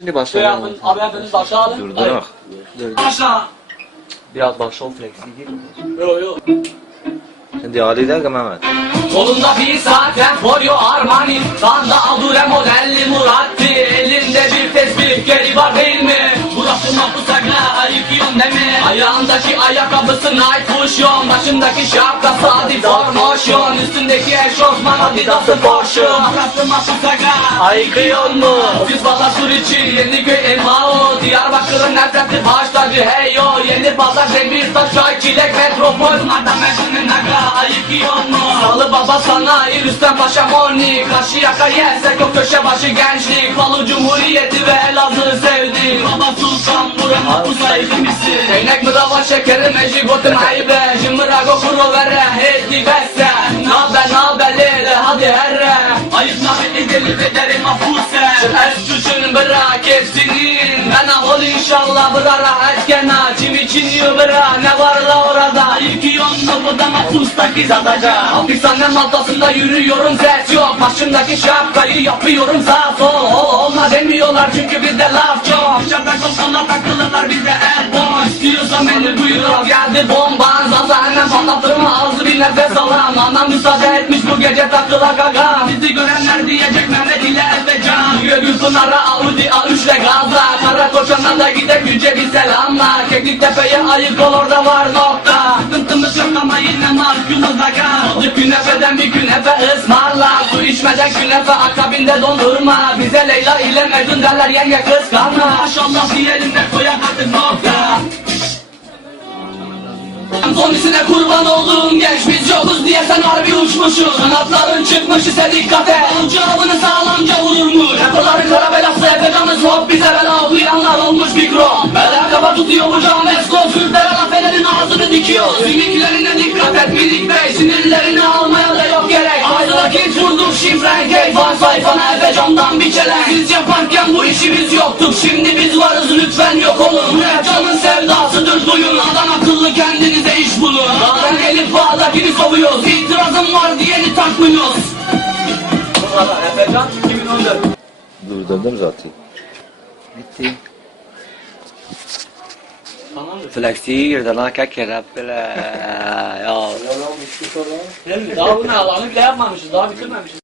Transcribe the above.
Şimdi başlayalım. Beyefendi, abi efendiniz aşağı alın. Durdurak. Dur. Aşağı. Biraz başol flexi değil mi? Yok yok. Şimdi Ali de Mehmet. Kolunda bir saat Emporio Armani Sağında Adure modelli Muratti Elinde bir mi? Ayağındaki ayakkabısı Nike Fusion. Başındaki şapkası Adi Formotion Üstündeki eşofman Adidas'ı Porsche. Burası mapusakla ayıkıyorsun mu? Biz valla sur için Yeniköy Elmao Diyarbakır'ın nefreti baş tacı Hey yo yeni pazar Demirtaş Çay Çilek Metropol. Bunlardan meşhurun naga. Ayıkıyorsun mu? Salı baba sanayi Rüstem Paşa Moni Karşı yaka yersek o köşe başı gençlik. Falı Cumhuriyeti ve sevdik Baba Sultan buranın hapus sahibi misin? Değnek mırava şekeri mejigotum aybe Jimrago kuru vere hedi besse Nabe nabe lele hadi herre. Ayıp nabe edeli bederi mafuse Es çuşun bırak hepsinin Bana ol inşallah bıra rahat gena Çim için bıra ne var la orada? Yıkıyorsun bu da mafustaki zadaca. Hapishane maltasında yürüyorum ses yok. Başımdaki şapkayı yapıyorum sağ sol Ol olma demiyorlar çünkü bizde laf geldi bomban Zaza hemen patlatırma ağzı bir nefes alam Anam müsaade etmiş bu gece takıla gaga. Bizi görenler diyecek Mehmet ile Efecan Yürü Pınar'a Audi A3'le gazla Kara koşana da gidek yüce bir selamla. Keklik tepeye ayık ol orada var nokta. Sıkıntımız yok ama yine mahkumuz aga Oldu künefeden bir künefe ısmarla. Su içmeden künefe akabinde dondurma. Bize Leyla ile Mecnun derler yenge kıskanma. Maşallah diyelim de koyak artık nokta Sonisine kurban olduğum genç biz yokuz diye sen harbi uçmuşsun. Kanatların çıkmış ise dikkat et Ucağını sağlamca vururmuş Yapıların kara belası efecanız hop bize bela Uyanlar olmuş mikro. Bela kafa tutuyor bucağım esko Türklere laf edenin ağzını dikiyor. Mimiklerine dikkat et minik bey Sinirlerini almaya da yok gerek. Ağzına kilit vurduk şifre Keyf var sayfana efecandan bir çelenk Biz yaparken bu işimiz yoktuk Şimdi biz varız lütfen yok olun bağdakini kovuyoruz İtirazım var diyeni takmıyoruz Bu kadar Efecan 2014 Durdurdum zaten. Bitti. Flexi'ye girdi lan kekere bile. Ya. Daha bunu alanı bile yapmamışız daha bitirmemişiz